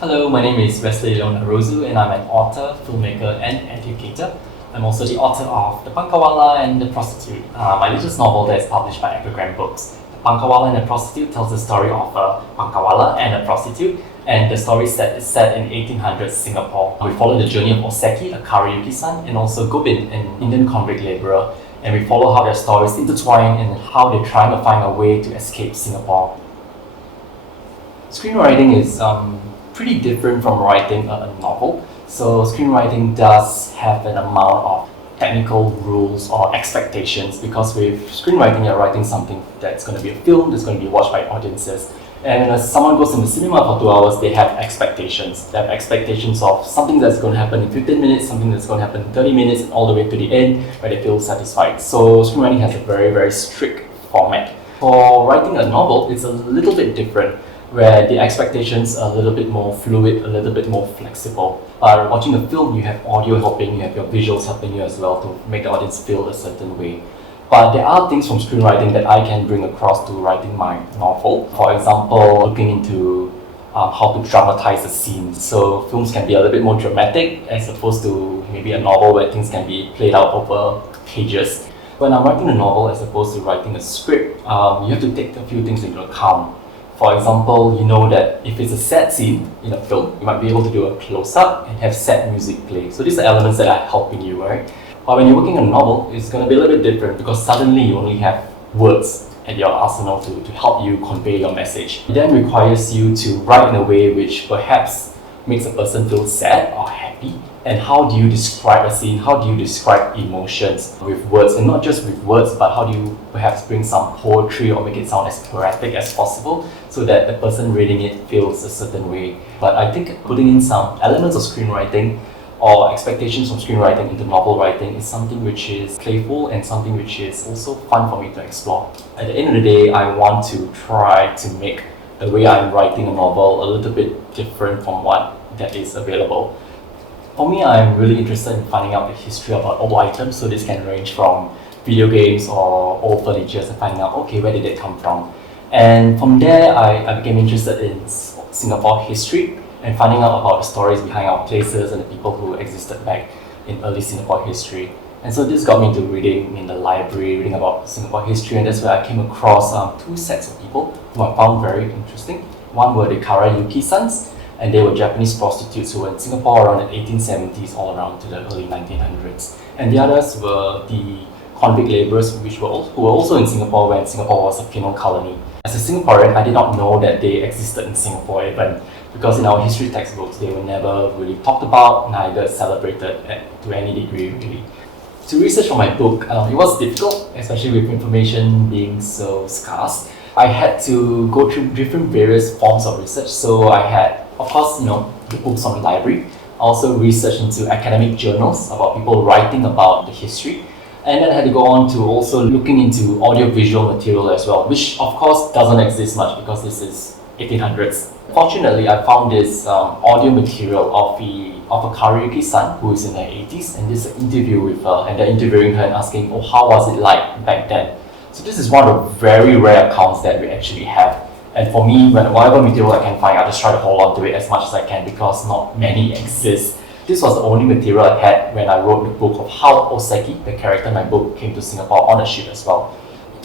Hello, my name is Wesley Leon Aroozoo and I'm an author, filmmaker and educator. I'm also the author of The Punkawala and The Prostitute, my latest novel that is published by Epigram Books. The Punkawala and the Prostitute tells the story of a punkawala and a prostitute, and the story is set in 1800s Singapore. We follow the journey of Oseki, a karaoke-san, and also Gobin, an Indian convict labourer, and we follow how their stories intertwine and how they're trying to find a way to escape Singapore. Screenwriting is pretty different from writing a novel. So screenwriting does have an amount of technical rules or expectations, because with screenwriting you're writing something that's going to be a film, that's going to be watched by audiences. And as someone goes in the cinema for 2 hours, they have expectations. They have expectations of something that's going to happen in 15 minutes, something that's going to happen in 30 minutes, and all the way to the end where they feel satisfied. So screenwriting has a very, very strict format. For writing a novel, it's a little bit different, where the expectations are a little bit more fluid, a little bit more flexible. Watching a film, you have audio helping, you have your visuals helping you as well to make the audience feel a certain way. But there are things from screenwriting that I can bring across to writing my novel. For example, looking into how to dramatize a scene. So films can be a little bit more dramatic as opposed to maybe a novel where things can be played out over pages. When I'm writing a novel as opposed to writing a script, you have to take a few things into account. For example, you know that if it's a sad scene in a film, you might be able to do a close-up and have sad music play. So these are elements that are helping you, right? But when you're working on a novel, it's going to be a little bit different, because suddenly you only have words at your arsenal to help you convey your message. It then requires you to write in a way which perhaps makes a person feel sad or happy. And how do you describe a scene? How do you describe emotions with words? And not just with words, but how do you perhaps bring some poetry or make it sound as poetic as possible so that the person reading it feels a certain way. But I think putting in some elements of screenwriting or expectations from screenwriting into novel writing is something which is playful and something which is also fun for me to explore. At the end of the day, I want to try to make the way I'm writing a novel a little bit different from what that is available. For me, I'm really interested in finding out the history about old items, so this can range from video games or old furniture, and finding out, okay, where did it come from? And from there, I became interested in Singapore history and finding out about the stories behind our places and the people who existed back in early Singapore history. And so this got me into reading in the library, reading about Singapore history, and that's where I came across two sets of people who I found very interesting. One were the Karayuki-sans, and they were Japanese prostitutes who were in Singapore around the 1870s all around to the early 1900s. And the others were the convict labourers who were also in Singapore when Singapore was a penal colony. As a Singaporean, I did not know that they existed in Singapore even, because in our history textbooks they were never really talked about, neither celebrated to any degree really. To research for my book, it was difficult, especially with information being so scarce. I had to go through different various forms of research. So I had, of course, the books from the library. I also researched into academic journals about people writing about the history. And then I had to go on to also looking into audio-visual material as well, which of course doesn't exist much because this is 1800s. Fortunately, I found this audio material of a karaoke-san who is in her 80s, and this is an interview with her, and they're interviewing her and asking, oh, how was it like back then? So this is one of the very rare accounts that we actually have. And for me, whatever material I can find, I just try to hold on to it as much as I can, because not many exist. This was the only material I had when I wrote the book of how Oseki, the character in my book, came to Singapore on a ship as well.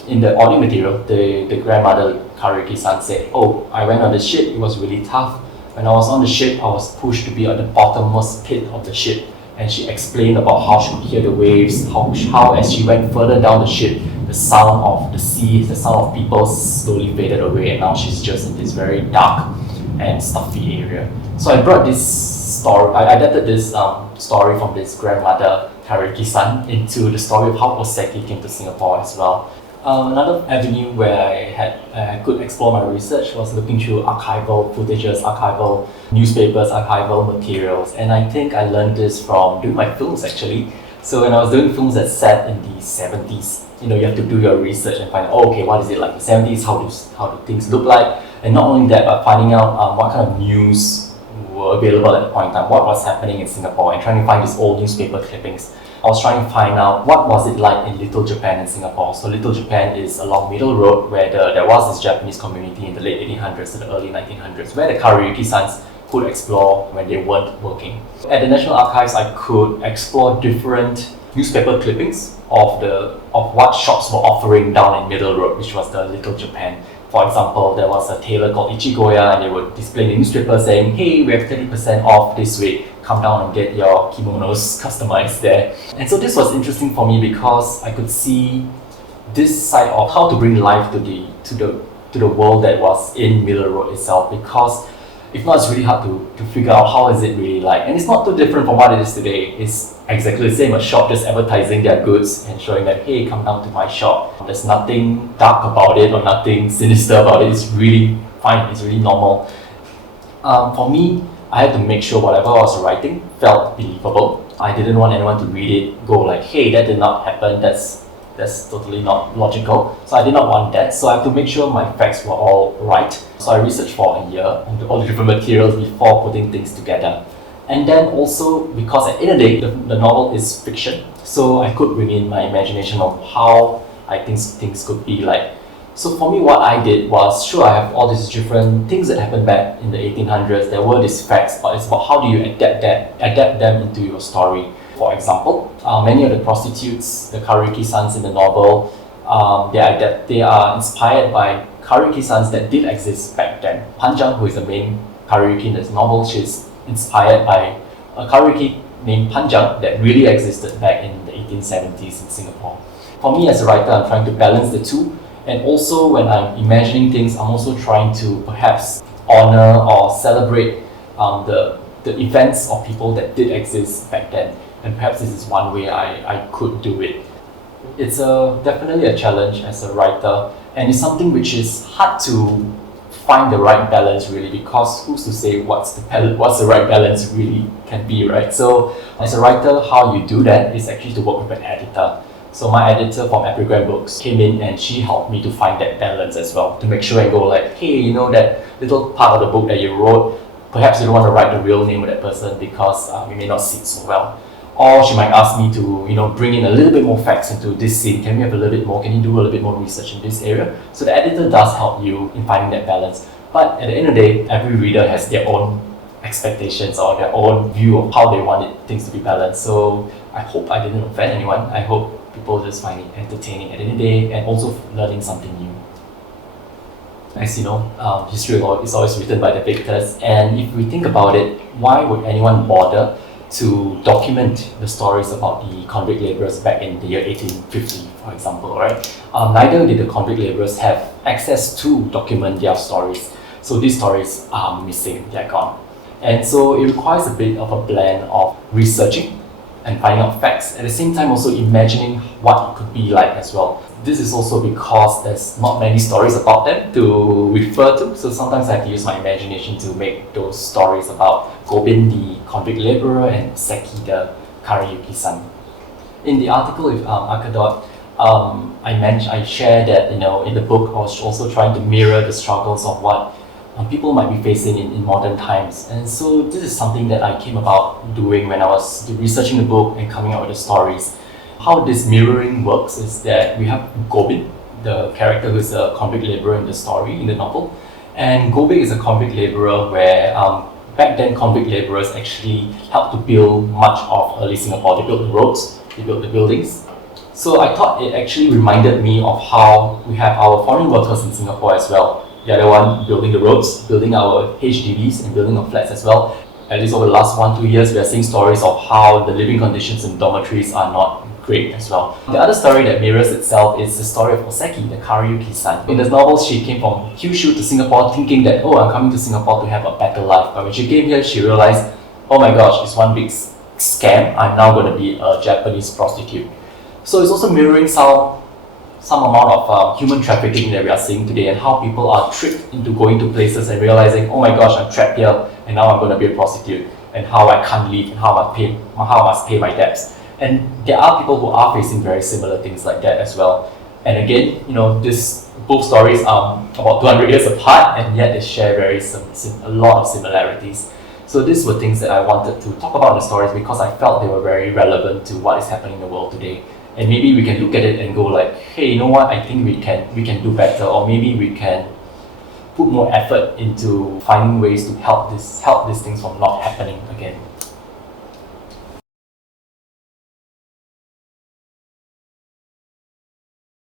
In the audio material, the grandmother Karaoke-san said, oh, I went on the ship, it was really tough. When I was on the ship, I was pushed to be at the bottommost pit of the ship. And she explained about how she could hear the waves, how as she went further down the ship, the sound of the sea, the sound of people slowly faded away, and now she's just in this very dark and stuffy area. So I brought this story, I adapted this story from this grandmother Karaoke-san into the story of how Oseki came to Singapore as well. Another avenue where I could explore my research was looking through archival footages, archival newspapers, archival materials, and I think I learned this from doing my films actually. So when I was doing films that set in the 70s, you have to do your research and find, okay, what is it like in the 70s, how do things look like, and not only that, but finding out what kind of news were available at the point in time, what was happening in Singapore, and trying to find these old newspaper clippings. I was trying to find out what was it like in Little Japan in Singapore. So Little Japan is along Middle Road, where there was this Japanese community in the late 1800s to the early 1900s, where the Karaoke-sans could explore when they weren't working. At the National Archives, I could explore different newspaper clippings of what shops were offering down in Middle Road, which was the Little Japan. For example, there was a tailor called Ichigoya, and they would display the newspaper saying, hey, we have 30% off this week, come down and get your kimonos customized there. And so this was interesting for me because I could see this side of how to bring life to the world that was in Middle Road itself, because if not, it's really hard to figure out how is it really like. And it's not too different from what it is today. It's exactly the same, a shop just advertising their goods and showing that, hey, come down to my shop. There's nothing dark about it or nothing sinister about it. It's really fine, it's really normal. For me, I had to make sure whatever I was writing felt believable. I didn't want anyone to read it, go like, hey, that did not happen, that's totally not logical. So I did not want that. So I have to make sure my facts were all right. So I researched for a year on all the different materials before putting things together. And then also, because at the end of the day, the novel is fiction, so I could bring in my imagination of how I think things could be like. So for me, what I did was, sure, I have all these different things that happened back in the 1800s. There were these facts, but it's about how do you adapt them into your story. For example, many of the prostitutes, the Kariki-sans in the novel, they are inspired by Kariki-sans that did exist back then. Panjang, who is the main Kariki in this novel, she's inspired by a Kariki named Panjang that really existed back in the 1870s in Singapore. For me as a writer, I'm trying to balance the two, and also when I'm imagining things, I'm also trying to perhaps honor or celebrate the events of people that did exist back then. And perhaps this is one way I could do it. It's definitely a challenge as a writer, and it's something which is hard to find the right balance really, because who's to say what's the right balance really can be, right? So as a writer, how you do that is actually to work with an editor. So my editor from Epigram Books came in and she helped me to find that balance as well, to make sure and go like, hey, you know that little part of the book that you wrote, perhaps you don't want to write the real name of that person because it may not sit so well. Or she might ask me to, bring in a little bit more facts into this scene. Can we have a little bit more? Can you do a little bit more research in this area? So the editor does help you in finding that balance. But at the end of the day, every reader has their own expectations or their own view of how they wanted things to be balanced. So I hope I didn't offend anyone. I hope people just find it entertaining at the end of the day and also learning something new. As you know, history is always written by the victors. And if we think about it, why would anyone bother to document the stories about the convict laborers back in the year 1850, for example, right? Neither did the convict laborers have access to document their stories. So these stories are missing, they're gone. And so it requires a bit of a blend of researching and finding out facts, at the same time also imagining what it could be like as well. This is also because there's not many stories about them to refer to, so sometimes I have to use my imagination to make those stories about Gobin, the convict laborer, and Seki, the Kariyuki-san. In the article with Akadot, I shared that in the book I was also trying to mirror the struggles of what people might be facing in modern times. And so this is something that I came about doing when I was researching the book and coming up with the stories. How this mirroring works is that we have Gobin, the character who is a convict laborer in the story, in the novel. And Gobin is a convict laborer where back then convict laborers actually helped to build much of early Singapore. They built the roads, they built the buildings. So I thought it actually reminded me of how we have our foreign workers in Singapore as well. The other one building the roads, building our HDBs and building our flats as well. At least over the last 1-2 years, we are seeing stories of how the living conditions in dormitories are not great as well. The other story that mirrors itself is the story of Oseki, the Kariyuki-san. In the novel, she came from Kyushu to Singapore thinking that, oh, I'm coming to Singapore to have a better life. But when she came here, she realized, oh my gosh, it's one big scam. I'm now going to be a Japanese prostitute. So it's also mirroring some amount of human trafficking that we are seeing today, and how people are tricked into going to places and realizing, oh my gosh, I'm trapped here and now I'm going to be a prostitute, and how I can't leave and how I must pay my debts. And there are people who are facing very similar things like that as well. And again, both stories are about 200 years apart, and yet they share a lot of similarities. So these were things that I wanted to talk about in the stories because I felt they were very relevant to what is happening in the world today. And maybe we can look at it and go like, hey, you know what, I think we can do better, or maybe we can put more effort into finding ways to help these things from not happening again.